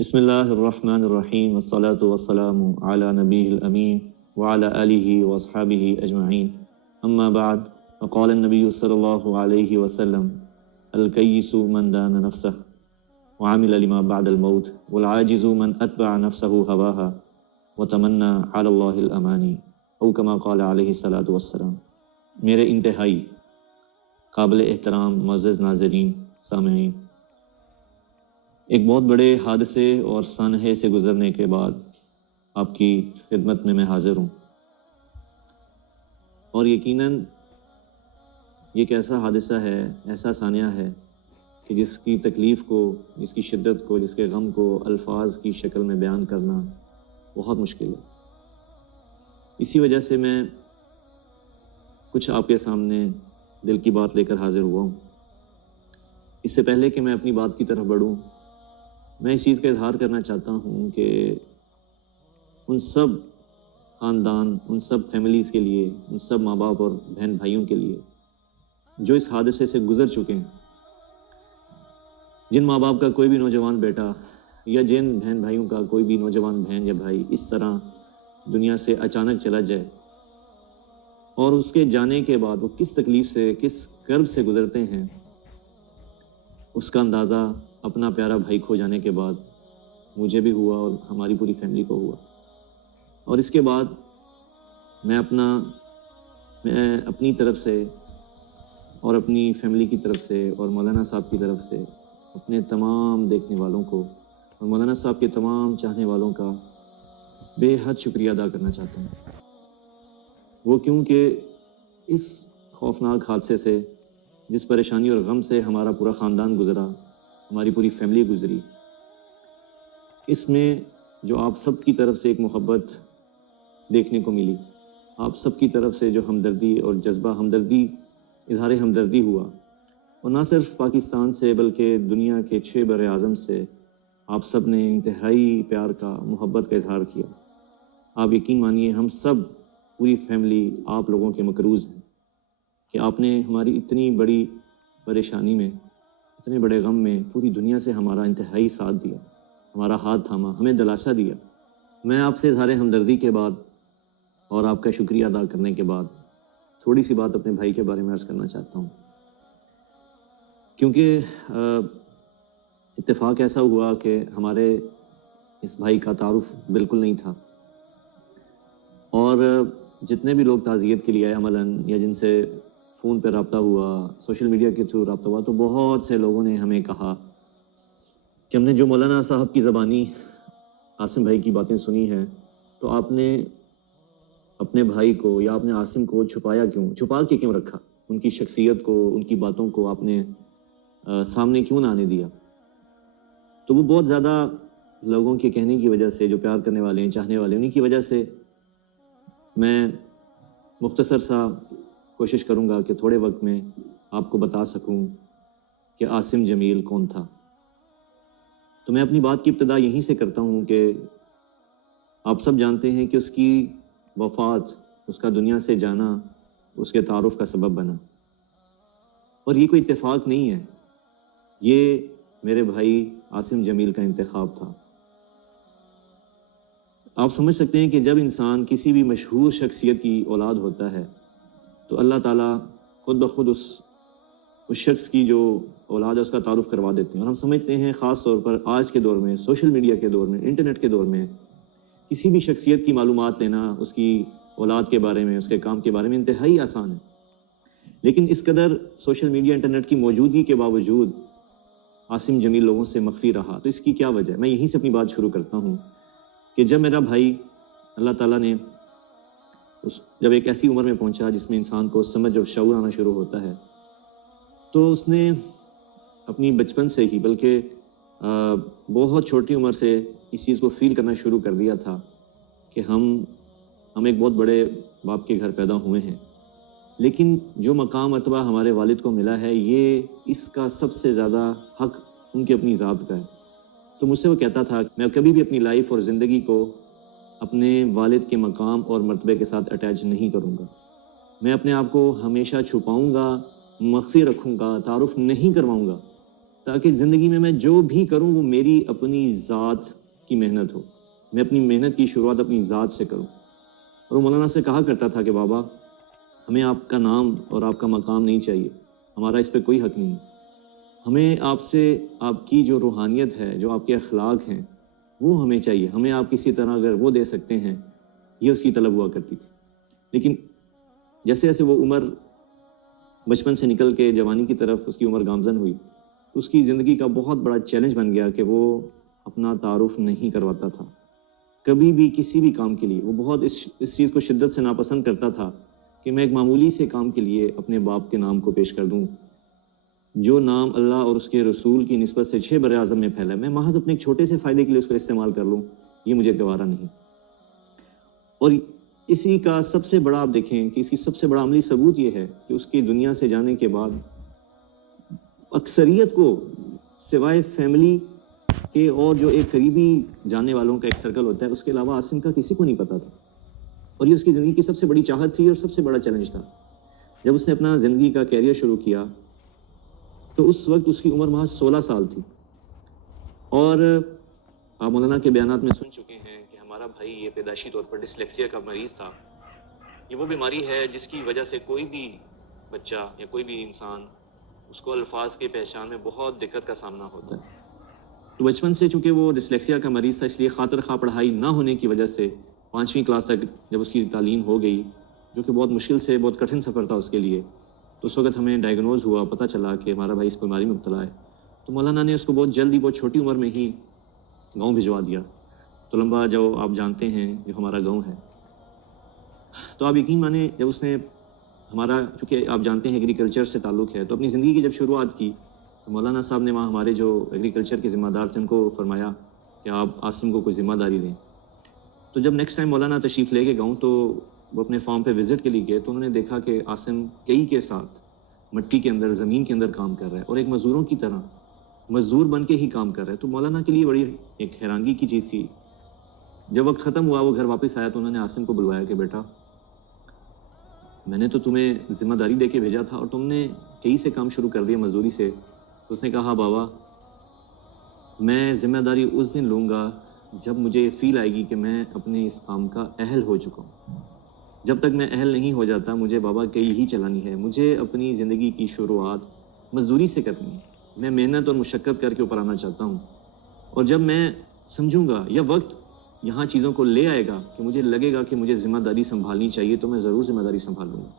بسم اللہ الرحمن الرحیم والصلاة والسلام علی نبی الامین وعلی آلہ واصحابہ اجمعین اما بعد فقال النبی صلی اللہ علیہ وسلم الکیس من دان نفسہ وعمل لما بعد الموت والعاجز من اتبع نفسہ ہواہا وتمنى علی اللہ الامانی او کما قال علیہ الصلاۃ والسلام۔ میرے انتہائی قابل احترام معزز ناظرین سامعین، ایک بہت بڑے حادثے اور سانحے سے گزرنے کے بعد آپ کی خدمت میں حاضر ہوں، اور یقیناً یہ ایک ایسا حادثہ ہے، ایسا سانحہ ہے کہ جس کی تکلیف کو، جس کی شدت کو، جس کے غم کو الفاظ کی شکل میں بیان کرنا بہت مشکل ہے۔ اسی وجہ سے میں کچھ آپ کے سامنے دل کی بات لے کر حاضر ہوا ہوں۔ اس سے پہلے کہ میں اپنی بات کی طرف بڑھوں، میں اس چیز کا اظہار کرنا چاہتا ہوں کہ ان سب خاندان، ان سب فیملیز کے لیے، ان سب ماں باپ اور بہن بھائیوں کے لیے جو اس حادثے سے گزر چکے ہیں، جن ماں باپ کا کوئی بھی نوجوان بیٹا یا جن بہن بھائیوں کا کوئی بھی نوجوان بہن یا بھائی اس طرح دنیا سے اچانک چلا جائے، اور اس کے جانے کے بعد وہ کس تکلیف سے، کس کرب سے گزرتے ہیں، اس کا اندازہ اپنا پیارا بھائی کھو جانے کے بعد مجھے بھی ہوا اور ہماری پوری فیملی کو ہوا۔ اور اس کے بعد میں اپنی طرف سے اور اپنی فیملی کی طرف سے اور مولانا صاحب کی طرف سے اپنے تمام دیکھنے والوں کو اور مولانا صاحب کے تمام چاہنے والوں کا بے حد شکریہ ادا کرنا چاہتا ہوں۔ وہ کیونکہ اس خوفناک حادثے سے، جس پریشانی اور غم سے ہمارا پورا خاندان گزرا، ہماری پوری فیملی گزری، اس میں جو آپ سب کی طرف سے ایک محبت دیکھنے کو ملی، آپ سب کی طرف سے جو ہمدردی اور جذبہ ہمدردی، اظہار ہمدردی ہوا، اور نہ صرف پاکستان سے بلکہ دنیا کے 6 بر اعظم سے آپ سب نے انتہائی پیار کا، محبت کا اظہار کیا۔ آپ یقین مانیے ہم سب پوری فیملی آپ لوگوں کے مقروض ہیں کہ آپ نے ہماری اتنی بڑی پریشانی میں، اتنے بڑے غم میں پوری دنیا سے ہمارا انتہائی ساتھ دیا، ہمارا ہاتھ تھاما، ہمیں دلاسا دیا۔ میں آپ سے اظہار ہمدردی کے بعد اور آپ کا شکریہ ادا کرنے کے بعد تھوڑی سی بات اپنے بھائی کے بارے میں عرض کرنا چاہتا ہوں، کیونکہ اتفاق ایسا ہوا کہ ہمارے اس بھائی کا تعارف بالکل نہیں تھا، اور جتنے بھی لوگ تعزیت کے لیے آئے عملاً، یا جن سے فون پہ رابطہ ہوا، سوشل میڈیا کے تھرو رابطہ ہوا، تو بہت سے لوگوں نے ہمیں کہا کہ ہم نے جو مولانا صاحب کی زبانی عاصم بھائی کی باتیں سنی ہیں، تو آپ نے اپنے بھائی کو یا آپ نے عاصم کو چھپایا کیوں، چھپا کے کیوں رکھا، ان کی شخصیت کو، ان کی باتوں کو آپ نے سامنے کیوں نہ آنے دیا۔ تو وہ بہت زیادہ لوگوں کے کہنے کی وجہ سے، جو پیار کرنے والے ہیں، چاہنے والے ہیں، انہیں کی وجہ سے میں مختصر سا کوشش کروں گا کہ تھوڑے وقت میں آپ کو بتا سکوں کہ عاصم جمیل کون تھا۔ تو میں اپنی بات کی ابتدا یہیں سے کرتا ہوں کہ آپ سب جانتے ہیں کہ اس کی وفات، اس کا دنیا سے جانا اس کے تعارف کا سبب بنا، اور یہ کوئی اتفاق نہیں ہے، یہ میرے بھائی عاصم جمیل کا انتخاب تھا۔ آپ سمجھ سکتے ہیں کہ جب انسان کسی بھی مشہور شخصیت کی اولاد ہوتا ہے تو اللہ تعالیٰ خود بخود اس شخص کی جو اولاد ہے اس کا تعارف کروا دیتے ہیں، اور ہم سمجھتے ہیں خاص طور پر آج کے دور میں، سوشل میڈیا کے دور میں، انٹرنیٹ کے دور میں، کسی بھی شخصیت کی معلومات لینا، اس کی اولاد کے بارے میں، اس کے کام کے بارے میں انتہائی آسان ہے۔ لیکن اس قدر سوشل میڈیا، انٹرنیٹ کی موجودگی کے باوجود عاصم جمیل لوگوں سے مخفی رہا، تو اس کی کیا وجہ ہے؟ میں یہیں سے اپنی بات شروع کرتا ہوں کہ جب میرا بھائی، اللہ تعالیٰ نے جب ایک ایسی عمر میں پہنچا جس میں انسان کو سمجھ اور شعور آنا شروع ہوتا ہے، تو اس نے اپنی بچپن سے ہی، بلکہ بہت چھوٹی عمر سے اس چیز کو فیل کرنا شروع کر دیا تھا کہ ہم ایک بہت بڑے باپ کے گھر پیدا ہوئے ہیں، لیکن جو مقام مرتبہ ہمارے والد کو ملا ہے، یہ اس کا سب سے زیادہ حق ان کی اپنی ذات کا ہے۔ تو مجھ سے وہ کہتا تھا کہ میں کبھی بھی اپنی لائف اور زندگی کو اپنے والد کے مقام اور مرتبے کے ساتھ اٹیچ نہیں کروں گا، میں اپنے آپ کو ہمیشہ چھپاؤں گا، مخفی رکھوں گا، تعارف نہیں کرواؤں گا، تاکہ زندگی میں جو بھی کروں وہ میری اپنی ذات کی محنت ہو، میں اپنی محنت کی شروعات اپنی ذات سے کروں۔ اور وہ مولانا سے کہا کرتا تھا کہ بابا ہمیں آپ کا نام اور آپ کا مقام نہیں چاہیے، ہمارا اس پہ کوئی حق نہیں ہے، ہمیں آپ سے آپ کی جو روحانیت ہے، جو آپ کے اخلاق ہیں وہ ہمیں چاہیے، ہمیں آپ کسی طرح اگر وہ دے سکتے ہیں، یہ اس کی طلب ہوا کرتی تھی۔ لیکن جیسے جیسے وہ عمر بچپن سے نکل کے جوانی کی طرف اس کی عمر گامزن ہوئی تو اس کی زندگی کا بہت بڑا چیلنج بن گیا کہ وہ اپنا تعارف نہیں کرواتا تھا کبھی بھی کسی بھی کام کے لیے۔ وہ بہت اس چیز کو شدت سے ناپسند کرتا تھا کہ میں ایک معمولی سے کام کے لیے اپنے باپ کے نام کو پیش کر دوں، جو نام اللہ اور اس کے رسول کی نسبت سے 6 بر اعظم میں پھیلا ہے، میں محض اپنے ایک چھوٹے سے فائدے کے لیے اس کو استعمال کر لوں، یہ مجھے گوارا نہیں۔ اور اسی کا سب سے بڑا آپ دیکھیں کہ اس کی سب سے بڑا عملی ثبوت یہ ہے کہ اس کی دنیا سے جانے کے بعد اکثریت کو سوائے فیملی کے اور جو ایک قریبی جاننے والوں کا ایک سرکل ہوتا ہے اس کے علاوہ عاصم کا کسی کو نہیں پتا تھا، اور یہ اس کی زندگی کی سب سے بڑی چاہت تھی اور سب سے بڑا چیلنج تھا۔ جب اس نے اپنا زندگی کا کیریئر شروع کیا تو اس وقت اس کی عمر محض 16 سال تھی، اور آپ مولانا کے بیانات میں سن چکے ہیں کہ ہمارا بھائی یہ پیدائشی طور پر ڈسلیکسیا کا مریض تھا۔ یہ وہ بیماری ہے جس کی وجہ سے کوئی بھی بچہ یا کوئی بھی انسان اس کو الفاظ کے پہچان میں بہت دقت کا سامنا ہوتا ہے۔ تو بچپن سے چونکہ وہ ڈسلیکسیا کا مریض تھا، اس لیے خاطر خواہ پڑھائی نہ ہونے کی وجہ سے 5ویں کلاس تک جب اس کی تعلیم ہو گئی، جو کہ بہت مشکل سے بہت کٹھن سفر تھا اس کے لیے، تو اس وقت ہمیں ڈائیگنوز ہوا، پتہ چلا کہ ہمارا بھائی اس بیماری میں مبتلا ہے۔ تو مولانا نے اس کو بہت جلدی بہت چھوٹی عمر میں ہی گاؤں بھجوا دیا، تو لمبا جو آپ جانتے ہیں جو ہمارا گاؤں ہے۔ تو آپ یقین مانیں جب اس نے ہمارا، چونکہ آپ جانتے ہیں ایگریکلچر سے تعلق ہے، تو اپنی زندگی کی جب شروعات کی تو مولانا صاحب نے وہاں ہمارے جو ایگریکلچر کے ذمہ دار تھے ان کو فرمایا کہ آپ عاصم کو کوئی ذمہ داری دیں۔ تو جب نیکسٹ ٹائم مولانا تشریف لے کے گاؤں تو وہ اپنے فارم پہ وزٹ کے لیے گئے تو انہوں نے دیکھا کہ عاصم کئی کے ساتھ مٹی کے اندر، زمین کے اندر کام کر رہا ہے اور ایک مزدوروں کی طرح مزدور بن کے ہی کام کر رہا ہے۔ تو مولانا کے لیے بڑی ایک حیرانگی کی چیز تھی۔ جب وقت ختم ہوا وہ گھر واپس آیا تو انہوں نے عاصم کو بلوایا کہ بیٹا میں نے تو تمہیں ذمہ داری دے کے بھیجا تھا اور تم نے کئی سے کام شروع کر دیا مزدوری سے۔ تو اس نے کہا بابا میں ذمہ داری اس دن لوں گا جب مجھے فیل آئے گی کہ میں اپنے اس کام کا اہل ہو چکا ہوں۔ جب تک میں اہل نہیں ہو جاتا مجھے بابا کئی ہی چلانی ہے، مجھے اپنی زندگی کی شروعات مزدوری سے کرنی ہے، میں محنت اور مشقت کر کے اوپر آنا چاہتا ہوں، اور جب میں سمجھوں گا یا وقت یہاں چیزوں کو لے آئے گا کہ مجھے لگے گا کہ مجھے ذمہ داری سنبھالنی چاہیے تو میں ضرور ذمہ داری سنبھال لوں گا۔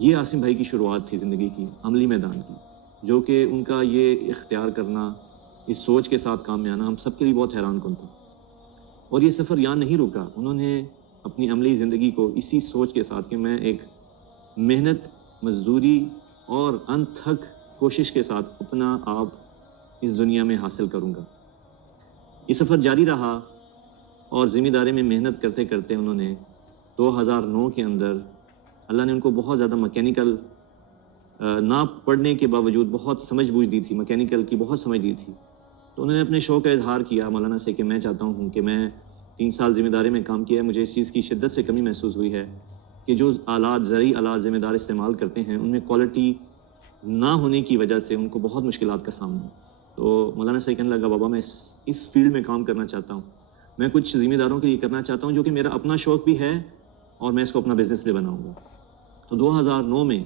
یہ عاصم بھائی کی شروعات تھی زندگی کی عملی میدان کی، جو کہ ان کا یہ اختیار کرنا، اس سوچ کے ساتھ کام میں آنا ہم سب کے لیے بہت حیران کن تھا۔ اور یہ سفر یہاں نہیں رکا، انہوں نے اپنی عملی زندگی کو اسی سوچ کے ساتھ کہ میں ایک محنت، مزدوری اور انتھک کوشش کے ساتھ اپنا آپ اس دنیا میں حاصل کروں گا، یہ سفر جاری رہا۔ اور ذمہ داری میں محنت کرتے کرتے انہوں نے 2009 کے اندر اللہ نے ان کو بہت زیادہ مکینیکل نہ پڑھنے کے باوجود بہت سمجھ بوجھ دی تھی، مکینیکل کی بہت سمجھ دی تھی، تو انہوں نے اپنے شوق کا اظہار کیا مولانا سے کہ میں چاہتا ہوں کہ میں 3 سال ذمہ داری میں کام کیا ہے، مجھے اس چیز کی شدت سے کمی محسوس ہوئی ہے کہ جو آلات، زرعی آلات ذمہ دار استعمال کرتے ہیں ان میں کوالٹی نہ ہونے کی وجہ سے ان کو بہت مشکلات کا سامنا ہے۔ تو مولانا سے کہنے لگا بابا میں اس فیلڈ میں کام کرنا چاہتا ہوں، میں کچھ ذمہ داروں کے لیے کرنا چاہتا ہوں جو کہ میرا اپنا شوق بھی ہے اور میں اس کو اپنا بزنس بھی بناؤں گا۔ تو 2009 میں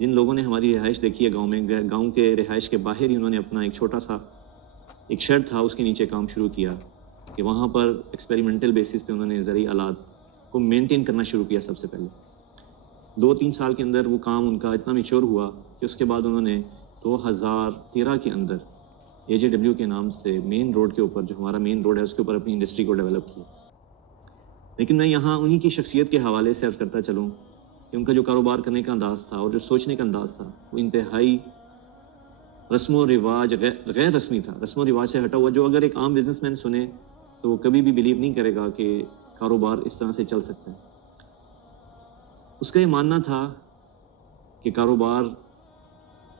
جن لوگوں نے ہماری رہائش دیکھی ہے گاؤں میں، گاؤں کے رہائش کے باہر ہی انہوں نے اپنا ایک چھوٹا سا ایک شیڈ تھا، اس کے نیچے کام شروع کیا کہ وہاں پر ایکسپیریمنٹل بیسس پہ انہوں نے زرعی آلات کو مینٹین کرنا شروع کیا۔ سب سے پہلے 2-3 سال کے اندر وہ کام ان کا اتنا میچور ہوا کہ اس کے بعد انہوں نے 2013 کے اندر AJW کے نام سے مین روڈ کے اوپر، جو ہمارا مین روڈ ہے، اس کے اوپر اپنی انڈسٹری کو ڈیولپ کیا۔ لیکن میں یہاں انہی کی شخصیت کے حوالے سے عرض کرتا چلوں کہ ان کا جو کاروبار کرنے کا انداز تھا اور جو سوچنے کا انداز تھا وہ انتہائی رسم و رواج، غیر رسمی تھا، رسم و رواج سے ہٹا ہوا، جو اگر ایک عام بزنس مین سنے تو وہ کبھی بھی بلیو نہیں کرے گا کہ کاروبار اس طرح سے چل سکتا ہے۔ اس کا یہ ماننا تھا کہ کاروبار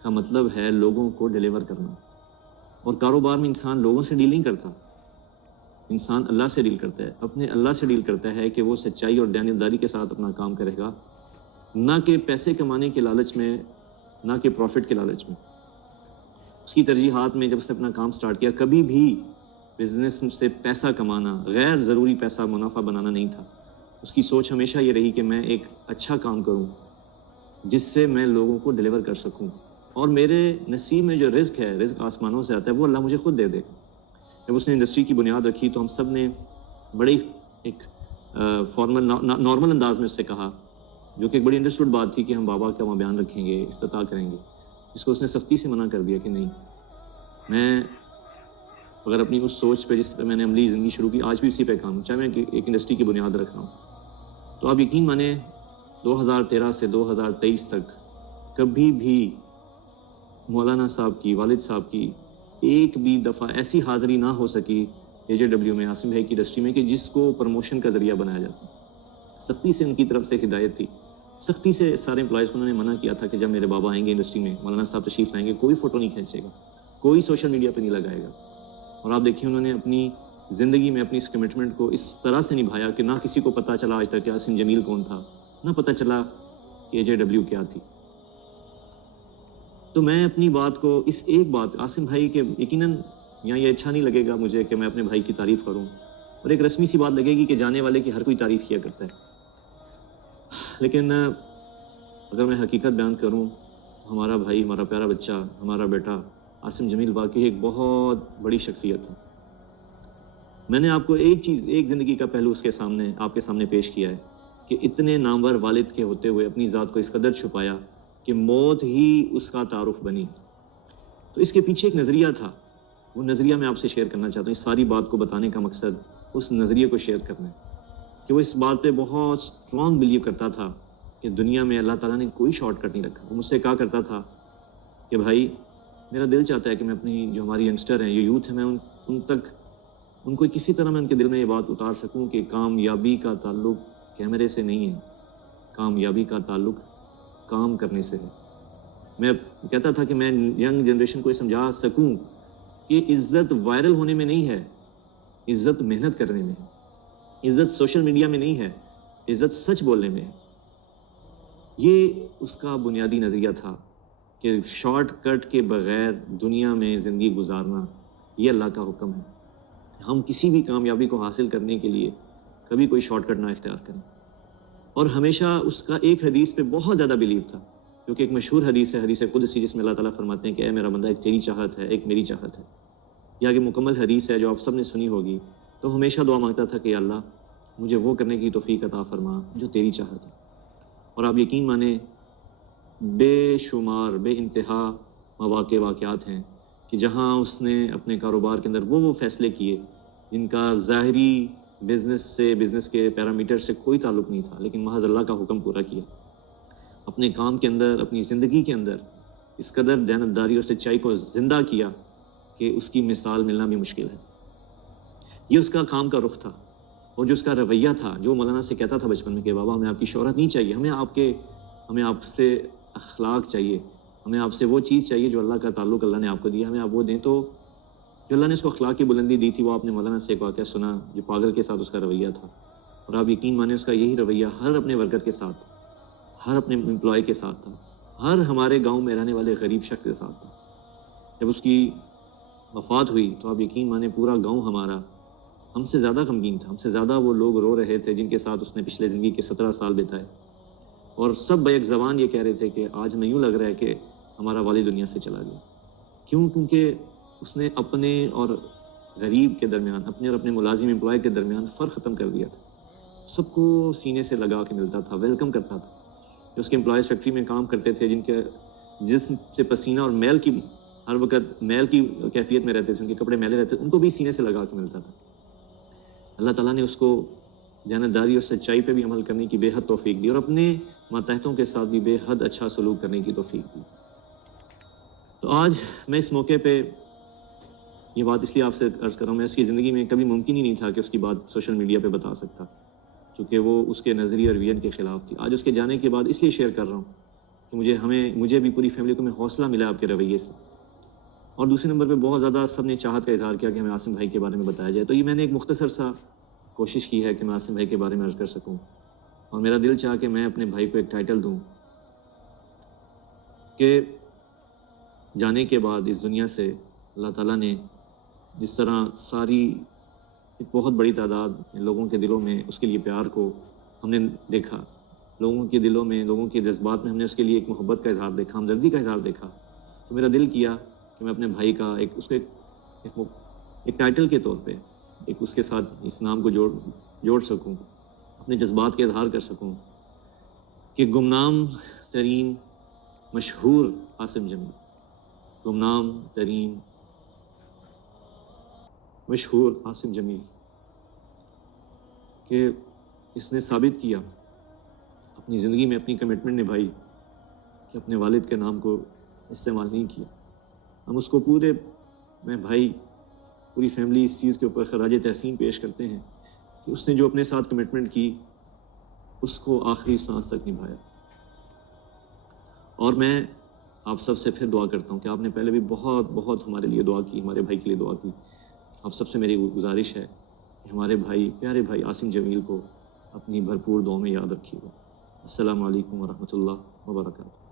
کا مطلب ہے لوگوں کو ڈیلیور کرنا، اور کاروبار میں انسان لوگوں سے ڈیل نہیں کرتا، انسان اللہ سے ڈیل کرتا ہے، اپنے اللہ سے ڈیل کرتا ہے کہ وہ سچائی اور دیانتداری کے ساتھ اپنا کام کرے گا، نہ کہ پیسے کمانے کے لالچ میں، نہ کہ پروفٹ کے لالچ میں۔ اس کی ترجیحات میں جب اس نے اپنا کام سٹارٹ کیا کبھی بھی بزنس سے پیسہ کمانا، غیر ضروری پیسہ منافع بنانا نہیں تھا. اس کی سوچ ہمیشہ یہ رہی کہ میں ایک اچھا کام کروں جس سے میں لوگوں کو ڈیلیور کر سکوں، اور میرے نصیب میں جو رزق ہے، رزق آسمانوں سے آتا ہے، وہ اللہ مجھے خود دے دے. جب اس نے انڈسٹری کی بنیاد رکھی تو ہم سب نے بڑے ایک فارمل نارمل انداز میں اس سے کہا، جو کہ ایک بڑی انڈرسٹوڈ بات تھی کہ ہم بابا کا وہاں بیان رکھیں گے، افتتاح کریں گے، جس کو اس نے سختی سے منع کر دیا کہ نہیں. میں اگر اپنی اس سوچ پہ جس پہ میں نے عملی زندگی شروع کی، آج بھی اسی پہ کام ہوں، چاہے میں ایک انڈسٹری کی بنیاد رکھ رہا ہوں. تو آپ یقین مانیں 2013 سے 2023 تک کبھی بھی مولانا صاحب کی، والد صاحب کی ایک بھی دفعہ ایسی حاضری نہ ہو سکی AJW میں، عاصم بھائی کی انڈسٹری میں، کہ جس کو پروموشن کا ذریعہ بنایا جاتا. سختی سے ان کی طرف سے ہدایت تھی، سختی سے سارے امپلائیز کو انہوں نے منع کیا تھا کہ جب میرے بابا آئیں گے انڈسٹری میں، مولانا صاحب تشریف لائیں گے، کوئی فوٹو نہیں کھینچے گا، کوئی سوشل میڈیا پہ نہیں لگائے گا. اور آپ دیکھیں انہوں نے اپنی زندگی میں اپنی اس کمٹمنٹ کو اس طرح سے نبھایا کہ نہ کسی کو پتہ چلا آج تک کہ عاصم جمیل کون تھا، نہ پتہ چلا کہ AJW کیا تھی. تو میں اپنی بات کو اس ایک بات عاصم بھائی کے، یقیناً یہاں یہ اچھا نہیں لگے گا مجھے کہ میں اپنے بھائی کی تعریف کروں، اور ایک رسمی سی بات لگے گی کہ جانے والے کی ہر کوئی تعریف کیا کرتا ہے. لیکن اگر میں حقیقت بیان کروں تو ہمارا بھائی، ہمارا پیارا بچہ، ہمارا بیٹا عاصم جمیل واقعی ایک بہت بڑی شخصیت ہے. میں نے آپ کو ایک چیز، ایک زندگی کا پہلو اس کے سامنے، آپ کے سامنے پیش کیا ہے کہ اتنے نامور والد کے ہوتے ہوئے اپنی ذات کو اس قدر چھپایا کہ موت ہی اس کا تعارف بنی. تو اس کے پیچھے ایک نظریہ تھا، وہ نظریہ میں آپ سے شیئر کرنا چاہتا ہوں. اس ساری بات کو بتانے کا مقصد اس نظریے کو شیئر کرنا ہے کہ وہ اس بات پہ بہت اسٹرانگ بلیو کرتا تھا کہ دنیا میں اللہ تعالیٰ نے کوئی شارٹ کٹ نہیں رکھا. وہ مجھ سے کہا کرتا تھا کہ بھائی میرا دل چاہتا ہے کہ میں اپنی جو ہماری ینگسٹر ہیں، یہ یوتھ ہے، میں ان تک، ان کو کسی طرح میں ان کے دل میں یہ بات اتار سکوں کہ کامیابی کا تعلق کیمرے سے نہیں ہے، کامیابی کا تعلق کام کرنے سے ہے. میں کہتا تھا کہ میں ینگ جنریشن کو یہ سمجھا سکوں کہ عزت وائرل ہونے میں نہیں ہے، عزت محنت کرنے میں ہے، عزت سوشل میڈیا میں نہیں ہے، عزت سچ بولنے میں ہے. یہ اس کا بنیادی نظریہ تھا کہ شارٹ کٹ کے بغیر دنیا میں زندگی گزارنا یہ اللہ کا حکم ہے. ہم کسی بھی کامیابی کو حاصل کرنے کے لیے کبھی کوئی شارٹ کٹ نہ اختیار کریں. اور ہمیشہ اس کا ایک حدیث پہ بہت زیادہ بلیو تھا، جو کہ ایک مشہور حدیث ہے، حدیث قدسی، جس میں اللہ تعالیٰ فرماتے ہیں کہ اے میرا بندہ، ایک تیری چاہت ہے، ایک میری چاہت ہے. یہ آگے مکمل حدیث ہے جو آپ سب نے سنی ہوگی. تو ہمیشہ دعا مانگتا تھا کہ یا اللہ مجھے وہ کرنے کی توفیق عطا فرما جو تیری چاہت ہے. اور آپ یقین مانیں بے شمار، بے انتہا مواقع، واقعات ہیں کہ جہاں اس نے اپنے کاروبار کے اندر وہ فیصلے کیے جن کا ظاہری بزنس سے، بزنس کے پیرامیٹر سے کوئی تعلق نہیں تھا، لیکن محض اللہ کا حکم پورا کیا. اپنے کام کے اندر، اپنی زندگی کے اندر اس قدر دیانتداری اور سچائی کو زندہ کیا کہ اس کی مثال ملنا بھی مشکل ہے. یہ اس کا کام کا رخ تھا، اور جو اس کا رویہ تھا، جو مولانا سے کہتا تھا بچپن میں کہ بابا ہمیں آپ کی شہرت نہیں چاہیے، ہمیں آپ سے اخلاق چاہیے، ہمیں آپ سے وہ چیز چاہیے جو اللہ کا تعلق اللہ نے آپ کو دیا، ہمیں آپ وہ دیں. تو جو اللہ نے اس کو اخلاق کی بلندی دی تھی، وہ آپ نے مولانا سے ایک واقعہ سنا جو پاگل کے ساتھ اس کا رویہ تھا. اور آپ یقین مانیں اس کا یہی رویہ ہر اپنے ورکر کے ساتھ، ہر اپنے امپلائی کے ساتھ تھا، ہر ہمارے گاؤں میں رہنے والے غریب شخص کے ساتھ تھا. جب اس کی وفات ہوئی تو آپ یقین مانیں پورا گاؤں ہمارا ہم سے زیادہ غمگین تھا، ہم سے زیادہ وہ لوگ رو رہے تھے جن کے ساتھ اس نے پچھلے زندگی کے 17 سال بتائے. اور سب بیک زبان یہ کہہ رہے تھے کہ آج ہمیں یوں لگ رہا ہے کہ ہمارا والد دنیا سے چلا گیا. کیوں؟ کیونکہ اس نے اپنے اور غریب کے درمیان، اپنے اور اپنے ملازم امپلائی کے درمیان فرق ختم کر دیا تھا. سب کو سینے سے لگا کے ملتا تھا، ویلکم کرتا تھا. جو اس کے امپلائیز فیکٹری میں کام کرتے تھے، جن کے جسم سے پسینہ اور میل کی، ہر وقت میل کی کیفیت میں رہتے تھے، ان کے کپڑے میلے رہتے تھے، ان کو بھی سینے سے لگا کے ملتا تھا. اللہ تعالیٰ نے اس کو دیانتداری اور سچائی پہ بھی عمل کرنے کی بے حد توفیق دی، اور اپنے ماتحتوں کے ساتھ بھی بے حد اچھا سلوک کرنے کی توفیق دی. تو آج میں اس موقع پہ یہ بات اس لیے آپ سے عرض کر رہا ہوں، میں اس کی زندگی میں کبھی ممکن ہی نہیں تھا کہ اس کی بات سوشل میڈیا پہ بتا سکتا، چونکہ وہ اس کے نظریے اور ویژن کے خلاف تھی. آج اس کے جانے کے بعد اس لیے شیئر کر رہا ہوں کہ مجھے بھی پوری فیملی کو میں حوصلہ ملا آپ کے رویے سے. اور دوسرے نمبر پہ بہت زیادہ سب نے چاہت کا اظہار کیا کہ ہمیں عاصم بھائی کے بارے میں بتایا جائے. تو یہ میں نے ایک مختصر سا کوشش کی ہے کہ میں عاصم بھائی کے بارے میں عرض کر سکوں. اور میرا دل چاہا کہ میں اپنے بھائی کو ایک ٹائٹل دوں کہ جانے کے بعد اس دنیا سے اللہ تعالیٰ نے جس طرح ساری ایک بہت بڑی تعداد لوگوں کے دلوں میں اس کے لیے پیار کو ہم نے دیکھا، لوگوں کے دلوں میں، لوگوں کے جذبات میں ہم نے اس کے لیے ایک محبت کا اظہار دیکھا، ہمدردی کا اظہار دیکھا، تو میرا دل کیا کہ میں اپنے بھائی کا ایک ٹائٹل کے طور پہ ایک اس کے ساتھ اس نام کو جوڑ سکوں، اپنے جذبات کا اظہار کر سکوں کہ گمنام ترین مشہور عاصم جمیل، گمنام ترین مشہور عاصم جمیل، کہ اس نے ثابت کیا اپنی زندگی میں اپنی کمٹمنٹ نبھائی کہ اپنے والد کے نام کو استعمال نہیں کیا۔ ہم اس کو میں بھائی پوری فیملی اس چیز کے اوپر خراج تحسین پیش کرتے ہیں کہ اس نے جو اپنے ساتھ کمٹمنٹ کی اس کو آخری سانس تک نبھایا۔ اور میں آپ سب سے پھر دعا کرتا ہوں کہ آپ نے پہلے بھی بہت بہت ہمارے لیے دعا کی، ہمارے بھائی کے لیے دعا کی، آپ سب سے میری گزارش ہے کہ ہمارے بھائی، پیارے بھائی عاصم جمیل کو اپنی بھرپور دعاؤں میں یاد رکھیے گا۔ السلام علیکم ورحمۃ اللہ وبرکاتہ۔